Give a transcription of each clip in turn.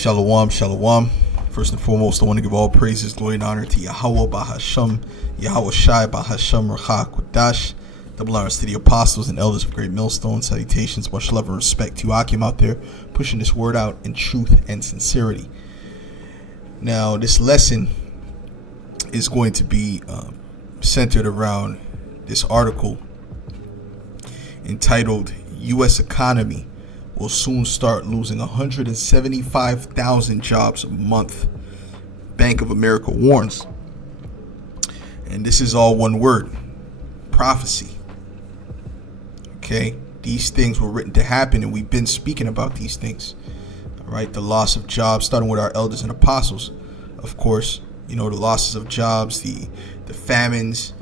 Shalom, shalom. First and foremost, I want to give all praises, glory, and honor to Yahweh Bahasham, Yahweh Shai Bahasham Racha Kodash. Double honors to the apostles and elders of Great Millstone. Salutations, much love and respect to you, Akim, out there pushing this word out in truth and sincerity. Now, this lesson is going to be centered around this article entitled U.S. Economy will soon start losing 175,000 jobs a month, Bank of America warns. And this is all one word: prophecy. Okay, these things were written to happen, and we've been speaking about these things. All right, the loss of jobs, starting with our elders and apostles, of course. You know, the losses of jobs, the famines,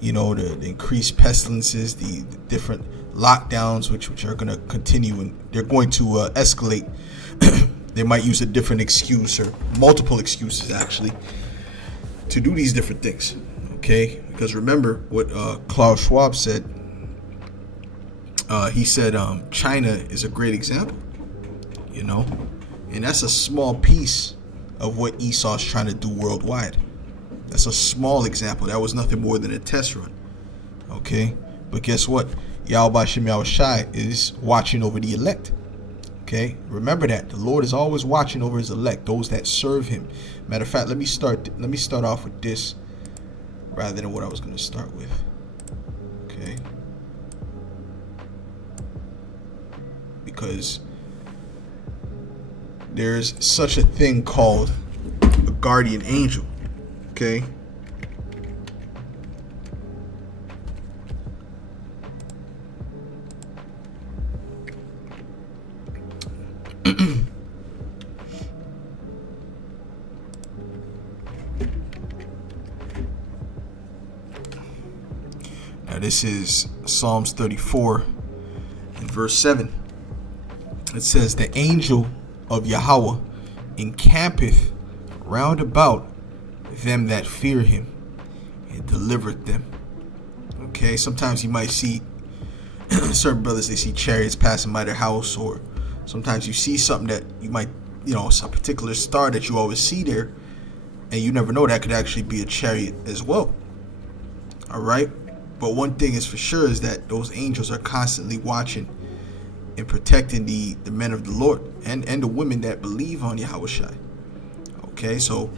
you know, the increased pestilences, the different lockdowns, which are going to continue, and they're going to escalate. They might use a different excuse, or multiple excuses actually, to do these different things. Okay, because remember what Klaus Schwab said. He said China is a great example, you know, and that's a small piece of what Esau's trying to do worldwide. That's a small example. That was nothing more than a test run. Okay, but guess what? Yahweh Shem Yahweh Shai is watching over the elect. Okay, remember that the Lord is always watching over his elect, those that serve him. Matter of fact, let me start off with this rather than what I was going to start with. Okay, because there's such a thing called a guardian angel. Okay, now this is Psalms 34 and verse 7. It says, the angel of Yahweh encampeth round about them that fear him, and delivereth them. Okay, sometimes you might see certain brothers, they see chariots passing by their house, or sometimes you see something that you might, you know, some particular star that you always see there, and you never know that could actually be a chariot as well. All right, but one thing is for sure is that those angels are constantly watching and protecting the men of the Lord and the women that believe on Yahweh Shai. Okay, so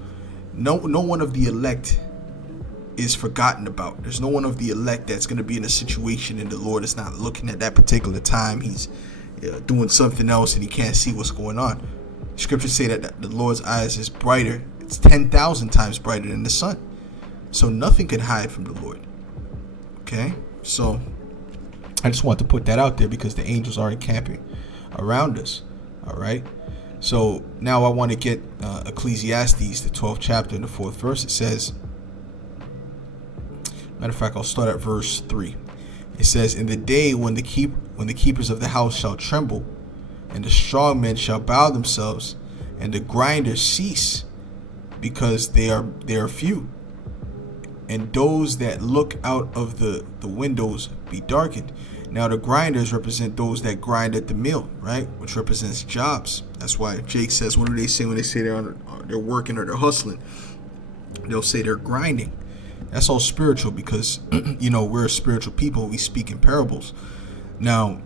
no one of the elect is forgotten about. There's no one of the elect that's going to be in a situation and the Lord is not looking at that particular time. He's doing something else and he can't see what's going on. Scriptures say that the Lord's eyes is brighter. It's 10,000 times brighter than the sun. So nothing can hide from the Lord. Okay, so I just want to put that out there because the angels are encamping around us. All right. So now I want to get Ecclesiastes, the 12th chapter and the 4th verse. It says, matter of fact, I'll start at verse 3. It says, in the day when the keepers of the house shall tremble, and the strong men shall bow themselves, and the grinders cease, because they are few, and those that look out of the windows be darkened. Now the grinders represent those that grind at the mill, right? Which represents jobs. That's why Jake says, what do they say when they say they're working or they're hustling? They'll say they're grinding. That's all spiritual because, you know, we're a spiritual people. We speak in parables. Now,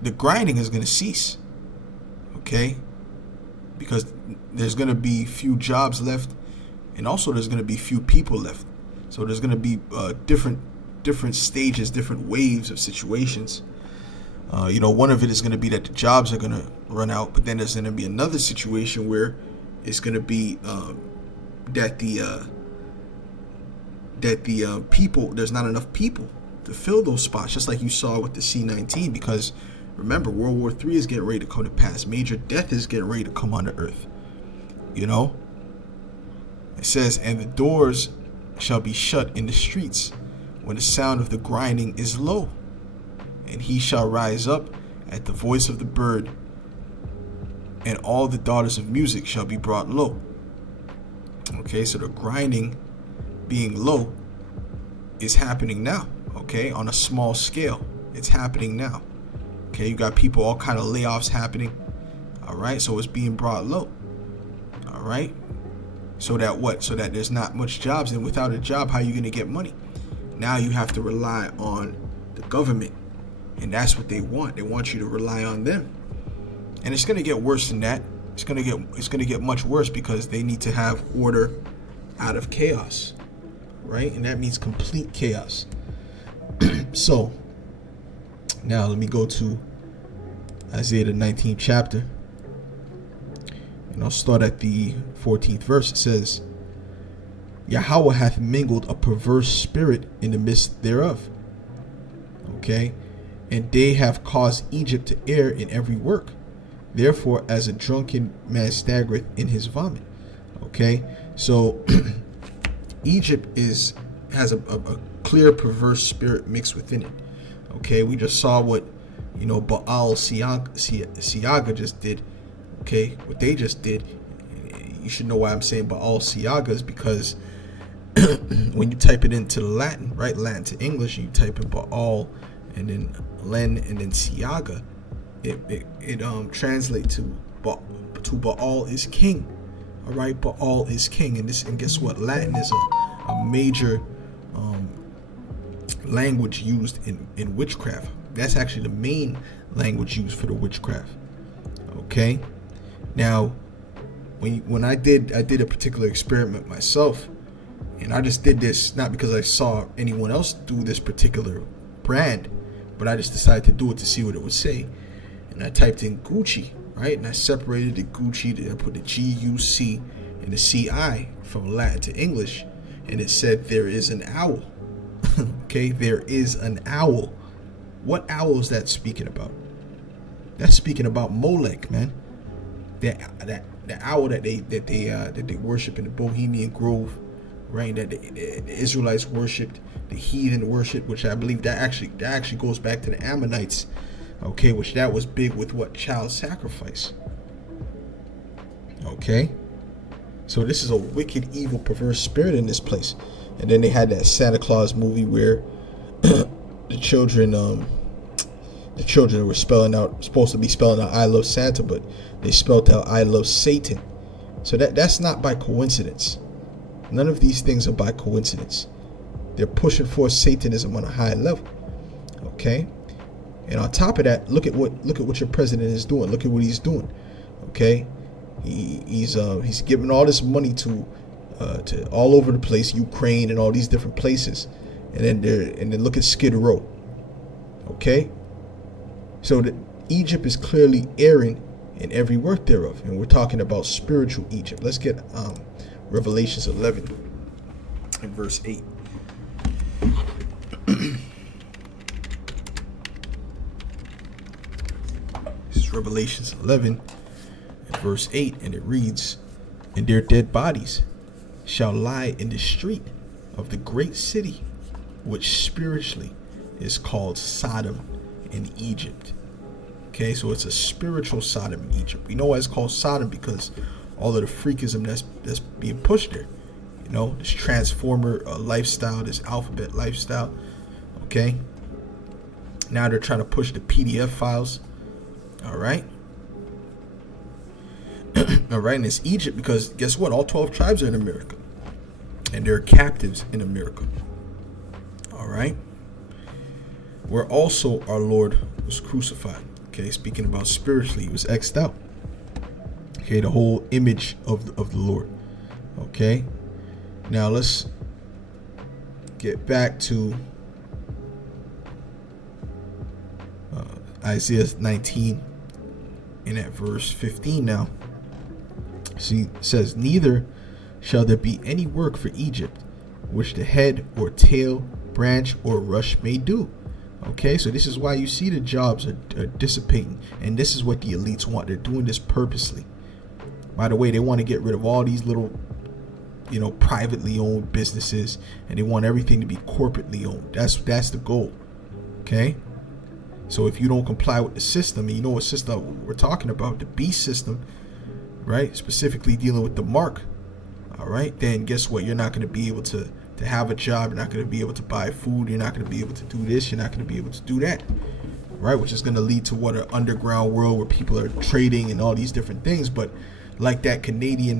the grinding is going to cease, okay? Because there's going to be few jobs left, and also there's going to be few people left. So there's going to be different stages, different waves of situations. You know, one of it is going to be that the jobs are going to run out, but then there's going to be another situation where it's going to be that the people, there's not enough people to fill those spots, just like you saw with the C-19. Because remember, World War III is getting ready to come to pass. Major death is getting ready to come on the earth. You know, it says, and the doors shall be shut in the streets when the sound of the grinding is low, and he shall rise up at the voice of the bird, and all the daughters of music shall be brought low. Okay, so the grinding being low is happening now, okay, on a small scale. It's happening now. Okay, you got people, all kind of layoffs happening. All right, so it's being brought low. All right. So that what? So that there's not much jobs, and without a job, how are you going to get money? Now you have to rely on the government, and that's what they want. They want you to rely on them, and it's going to get worse than that. It's going to get much worse because they need to have order out of chaos, right? And that means complete chaos. So now let me go to Isaiah the 19th chapter, and I'll start at the 14th verse. It says, Yahweh hath mingled a perverse spirit in the midst thereof. Okay, and they have caused Egypt to err in every work. Therefore, as a drunken man staggereth in his vomit. Okay, so Egypt has a clear perverse spirit mixed within it. Okay, we just saw what Baal Siaga just did. Okay, what they just did. You should know why I'm saying Baal Siaga is because when you type it into Latin, right, Latin to English, you type in Baal and then Len and then Siaga, it translates to Baal is king. All right, Baal is king, and guess what? Latin is a major language used in witchcraft. That's actually the main language used for the witchcraft. Okay, now when I did a particular experiment myself, and I just did this not because I saw anyone else do this particular brand, but I just decided to do it to see what it would say. And I typed in Gucci, right? And I separated the Gucci, I put the G-U-C and the C-I from Latin to English. And it said, there is an owl. Okay, there is an owl. What owl is that speaking about? That's speaking about Molech, man. The owl that they worship in the Bohemian Grove, right? That the Israelites worshipped, the heathen worship, which I believe that actually goes back to the Ammonites. Okay, which that was big with what? Child sacrifice. Okay, so this is a wicked, evil, perverse spirit in this place. And then they had that Santa Claus movie where the children were supposed to be spelling out I love Santa, but they spelled out I love Satan. So that's not by coincidence. None of these things are by coincidence. They're pushing for Satanism on a high level. Okay. And on top of that, look at what your president is doing. Look at what he's doing. Okay, he's giving all this money to all over the place, Ukraine and all these different places, and then look at Skid Row. Okay, so Egypt is clearly erring in every work thereof, and we're talking about spiritual Egypt. Let's get Revelations 11 and verse 8. Revelations 11 and verse 8, and it reads, and their dead bodies shall lie in the street of the great city, which spiritually is called Sodom in Egypt. Okay, so it's a spiritual Sodom in Egypt. We know why it's called Sodom, because all of the freakism that's being pushed there, this transformer lifestyle, this alphabet lifestyle. Okay, now they're trying to push the PDF files. All right. All right. And it's Egypt because guess what? All 12 tribes are in America. And they're captives in America. All right. Where also our Lord was crucified. Okay. Speaking about spiritually, he was X'd out. Okay. The whole image of the Lord. Okay. Now let's get back to Isaiah 19. And at verse 15 now, see, it says, neither shall there be any work for Egypt, which the head or tail, branch or rush may do. Okay, so this is why you see the jobs are dissipating. And this is what the elites want. They're doing this purposely. By the way, they want to get rid of all these little, privately owned businesses. And they want everything to be corporately owned. That's the goal. Okay. So if you don't comply with the system, and you know what system we're talking about, the beast system, right? Specifically dealing with the mark, all right? Then guess what? You're not going to be able to have a job. You're not going to be able to buy food. You're not going to be able to do this. You're not going to be able to do that, right? Which is going to lead to what, an underground world where people are trading and all these different things. But like that Canadian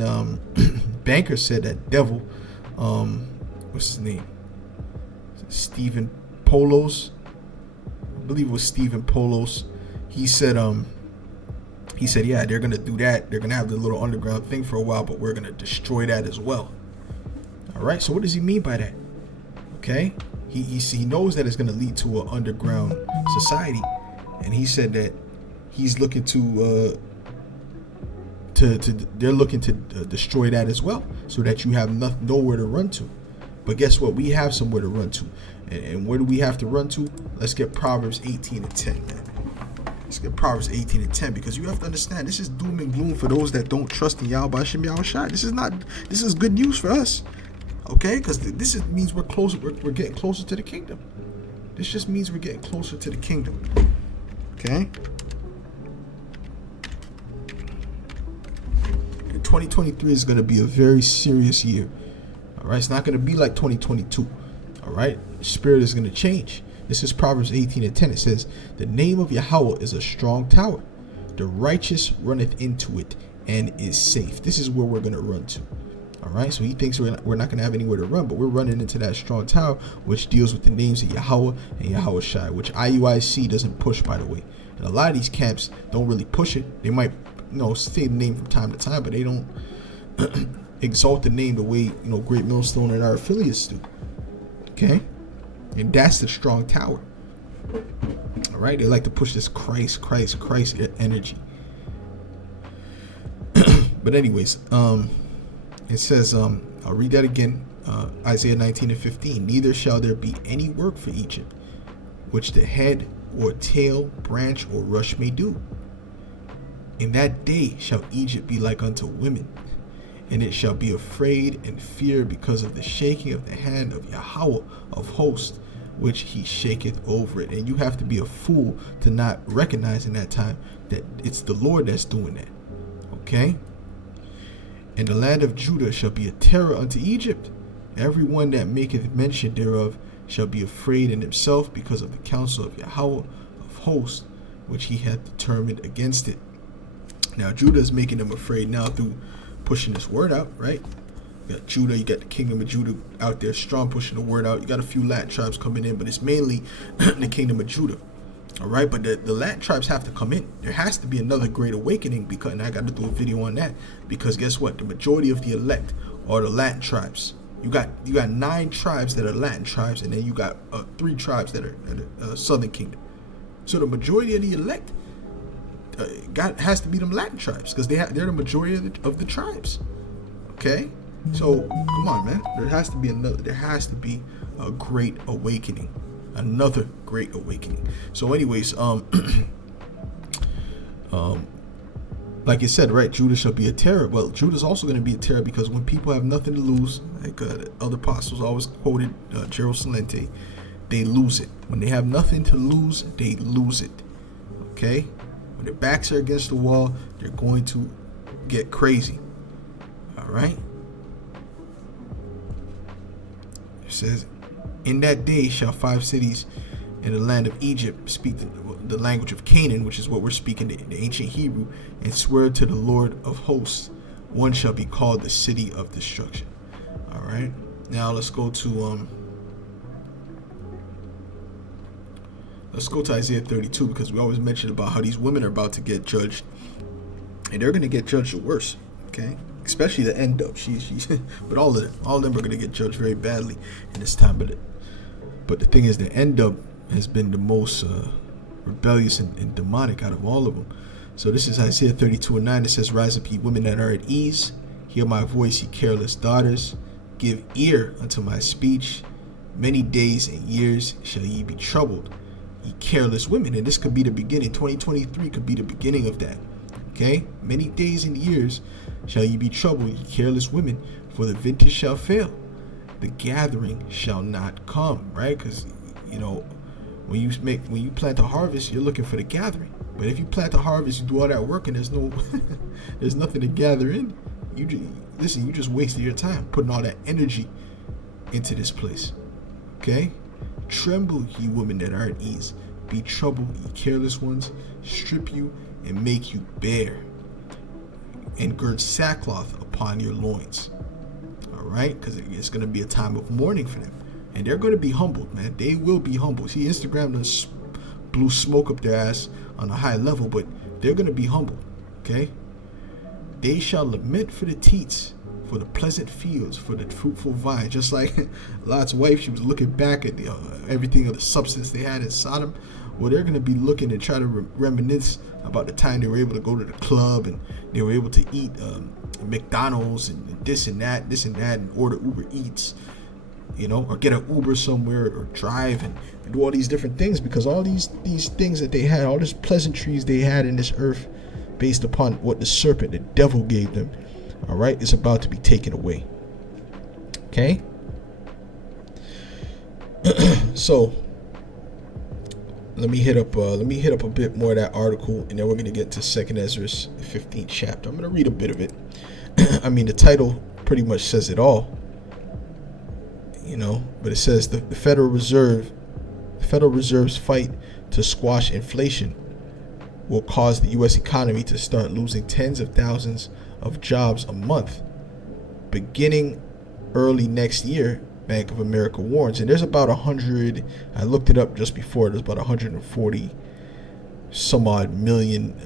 banker said, that devil, what's his name? Stephen Polos. I believe it was Stephen Polos. He said, yeah, they're gonna do that. They're gonna have the little underground thing for a while, but we're gonna destroy that as well. All right. So what does he mean by that? Okay. He knows that it's gonna lead to an underground society, and he said that he's looking to they're looking to destroy that as well, so that you have nowhere to run to. But guess what? We have somewhere to run to, and where do we have to run to? Let's get Proverbs 18 and 10, man. Let's get Proverbs 18 and 10, because you have to understand, this is doom and gloom for those that don't trust in Yahweh Hashem Yahushua. This is good news for us, okay? Because this means we're closer. We're getting closer to the kingdom. This just means we're getting closer to the kingdom, okay? 2023 is going to be a very serious year. All right, it's not going to be like 2022. All right, spirit is going to change. This is Proverbs 18 and 10. It says, "The name of Yahweh is a strong tower. The righteous runneth into it and is safe." This is where we're going to run to. All right, so he thinks we're not going to have anywhere to run, but we're running into that strong tower, which deals with the names of Yahweh and Yahushai, which IUIC doesn't push, by the way. And a lot of these camps don't really push it. They might, say the name from time to time, but they don't exalt the name the way, Great Millstone and our affiliates do. Okay? And that's the strong tower. All right? They like to push this Christ energy. But anyways, it says, I'll read that again, Isaiah 19 and 15. "Neither shall there be any work for Egypt, which the head or tail, branch or rush may do. In that day shall Egypt be like unto women, and it shall be afraid and fear because of the shaking of the hand of Yahweh of hosts, which he shaketh over it." And you have to be a fool to not recognize in that time that it's the Lord that's doing that. Okay? "And the land of Judah shall be a terror unto Egypt. Every one that maketh mention thereof shall be afraid in himself because of the counsel of Yahweh of hosts, which he hath determined against it." Now, Judah is making them afraid now through pushing this word out, right? You got Judah, you got the kingdom of Judah out there strong pushing the word out. You got a few Latin tribes coming in, but it's mainly the kingdom of Judah. All right, but the Latin tribes have to come in. There has to be another great awakening, because, and I got to do a video on that, because guess what? The majority of the elect are the Latin tribes. You got 9 tribes that are Latin tribes, and then you got 3 tribes that are Southern Kingdom. So the majority of the elect has to be them Latin tribes, because they're the majority of the tribes. Okay, so come on, man. There has to be a great awakening, another great awakening. So, anyways, like you said, right? Judah shall be a terror. Well, Judah's also going to be a terror, because when people have nothing to lose, like other apostles always quoted, Jerusalem, they lose it. When they have nothing to lose, they lose it. Okay. When their backs are against the wall, they're going to get crazy. All right. It says, "In that day shall 5 cities in the land of Egypt speak the language of Canaan," which is what we're speaking in the ancient Hebrew, "and swear to the Lord of hosts. One shall be called the city of destruction." All right. Now let's go to Isaiah 32, because we always mention about how these women are about to get judged, and they're going to get judged the worst. Okay, especially the end up. But all of them are going to get judged very badly in this time. But the thing is, the end up has been the most rebellious and demonic out of all of them. So this is Isaiah 32 and 9. It says, "Rise up, ye women that are at ease. Hear my voice, ye careless daughters. Give ear unto my speech. Many days and years shall ye be troubled, ye careless women." And this could be the beginning. 2023 could be the beginning of that. Okay? "Many days and years shall ye be troubled, ye careless women, for the vintage shall fail. The gathering shall not come." Right? Because, when you plant a harvest, you're looking for the gathering. But if you plant a harvest, you do all that work, and there's nothing to gather in. You just wasted your time putting all that energy into this place. Okay? "Tremble, ye women that are at ease. Be troubled, ye careless ones. Strip you and make you bare. and gird sackcloth upon your loins. All right, because it's going to be a time of mourning for them, and they're going to be humbled, man. They will be humbled. See, Instagram done blew smoke up their ass on a high level, but they're going to be humbled. Okay, they shall lament for the teats, for the pleasant fields, for the fruitful vine. Just like Lot's wife, she was looking back at the everything of the substance they had in Sodom. Well, they're going to be looking and try to reminisce about the time they were able to go to the club and they were able to eat McDonald's and this and that, and order Uber Eats, you know, or get an Uber somewhere or drive and do all these different things, because all these things that they had, all these pleasantries they had in this earth based upon what the serpent, the devil, gave them, all right, is about to be taken away. Okay? So let me hit up a bit more of that article, and then we're going to get to 2nd Ezra 15th chapter. I'm going to read a bit of it. I mean, the title pretty much says it all, you know, but it says the Federal Reserve's fight to squash inflation will cause the U.S. economy to start losing tens of thousands of jobs a month beginning early next year, Bank of America warns. And there's about 100, I looked it up just before, there's about 140 some odd million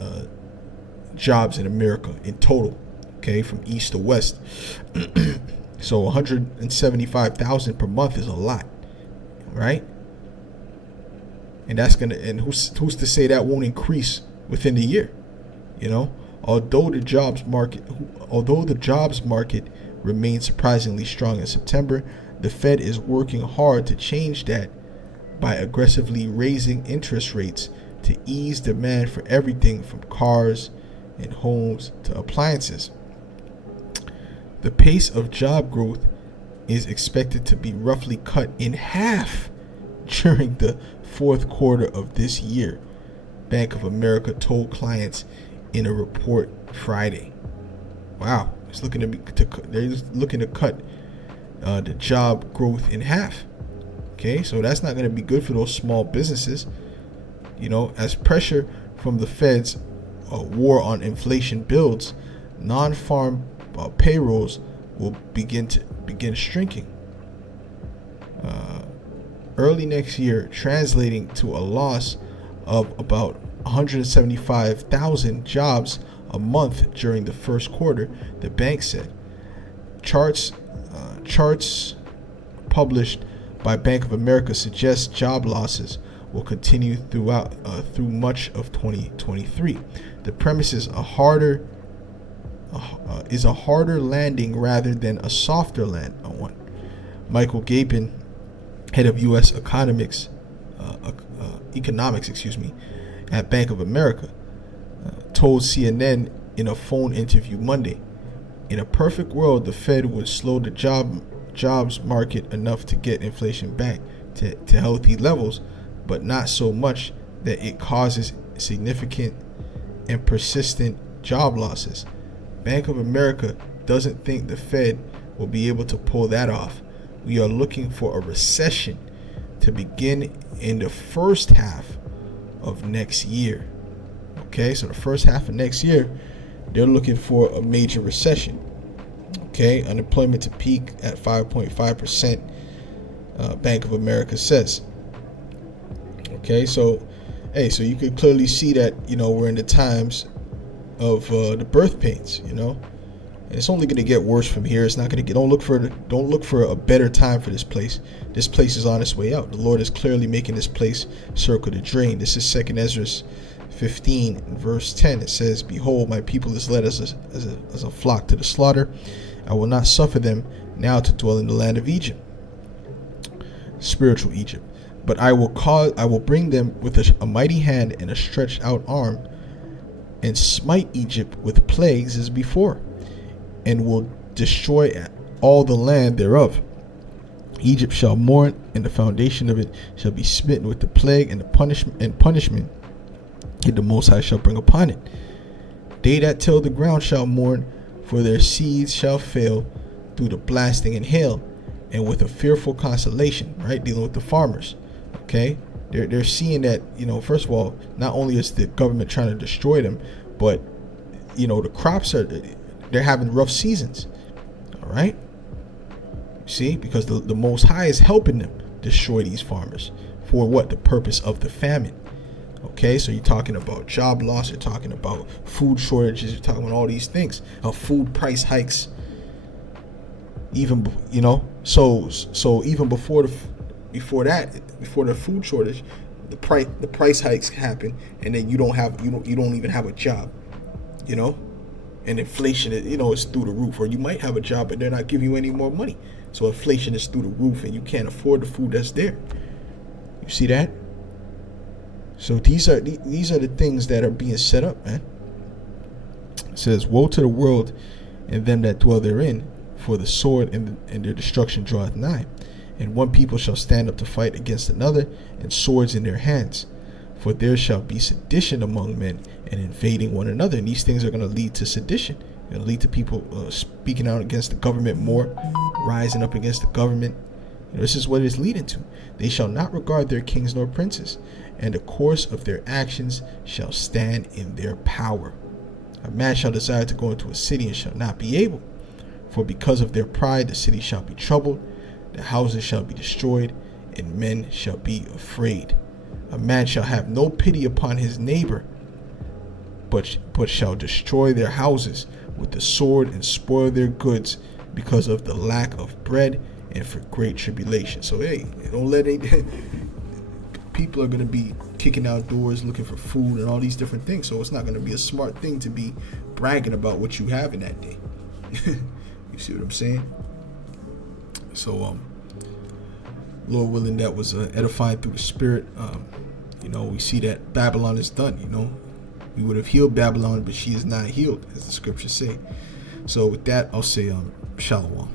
jobs in America in total, okay, from east to west. So 175,000 per month is a lot, right? And that's gonna, and who's to say that won't increase within the year? You know, although the jobs market remains surprisingly strong in September, the Fed is working hard to change that by aggressively raising interest rates to ease demand for everything from cars and homes to appliances. The pace of job growth is expected to be roughly cut in half during the fourth quarter of this year, Bank of America told clients in a report Friday. Wow, they're looking to cut the job growth in half. Okay, so that's not going to be good for those small businesses. You know, as pressure from the Fed's war on inflation builds, non-farm payrolls will begin shrinking early next year, translating to a loss of about 175,000 jobs a month during the first quarter, the bank said. Charts published by Bank of America suggest job losses will continue through much of 2023. The premise is a harder landing rather than a softer one. Michael Gabin, head of U.S. economics, at Bank of America, told CNN in a phone interview Monday, in a perfect world, the Fed would slow the jobs market enough to get inflation back to healthy levels, but not so much that it causes significant and persistent job losses. Bank of America doesn't think the Fed will be able to pull that off. We are looking for a recession to begin in the first half of next year. Okay, so the first half of next year, they're looking for a major recession. Okay, unemployment to peak at 5.5%, Bank of America says. Okay, so you could clearly see that, you know, we're in the times of the birth pains, you know, and it's only going to get worse from here. It's not going to get. Don't look for a better time for this place. This place is on its way out. The Lord is clearly making this place circle the drain. This is 2nd Ezra 15 verse 10. It says, "Behold, my people is led as a flock to the slaughter. I will not suffer them now to dwell in the land of Egypt," spiritual Egypt, "but I will bring them with a mighty hand and a stretched out arm, and smite Egypt with plagues as before, and will destroy all the land thereof. Egypt shall mourn, and the foundation of it shall be smitten with the plague and the punishment that the Most High shall bring upon it. They that till the ground shall mourn, for their seeds shall fail through the blasting and hail, and with a fearful consolation," right? Dealing with the farmers. Okay, they're seeing that, you know, first of all, not only is the government trying to destroy them, but the crops they're having rough seasons. All right. See, because the Most High is helping them destroy these farmers for what? The purpose of the famine. Okay, so you're talking about job loss, you're talking about food shortages, you're talking about all these things, food price hikes. Even so even before the food shortage, the price hikes happen, and then you don't even have a job, and inflation is through the roof, or you might have a job but they're not giving you any more money, so inflation is through the roof and you can't afford the food that's there. You see that? So these are the things that are being set up, man. It says, woe to the world and them that dwell therein, for the sword and their destruction draweth nigh. And one people shall stand up to fight against another, and swords in their hands. For there shall be sedition among men, and invading one another. And these things are going to lead to sedition. They're going to lead to people speaking out against the government more, rising up against the government. This is what it's leading to. They shall not regard their kings nor princes, and the course of their actions shall stand in their power. A man shall desire to go into a city and shall not be able. For because of their pride the city shall be troubled, the houses shall be destroyed, and men shall be afraid. A man shall have no pity upon his neighbor, but shall destroy their houses with the sword and spoil their goods because of the lack of bread and for great tribulation. So hey, don't let any people are going to be kicking out doors looking for food and all these different things. So it's not going to be a smart thing to be bragging about what you have in that day. You see what I'm saying? So Lord willing, that was edifying through the Spirit. We see that Babylon is done. We would have healed Babylon, but she is not healed, as the scriptures say. So with that, I'll say shalom.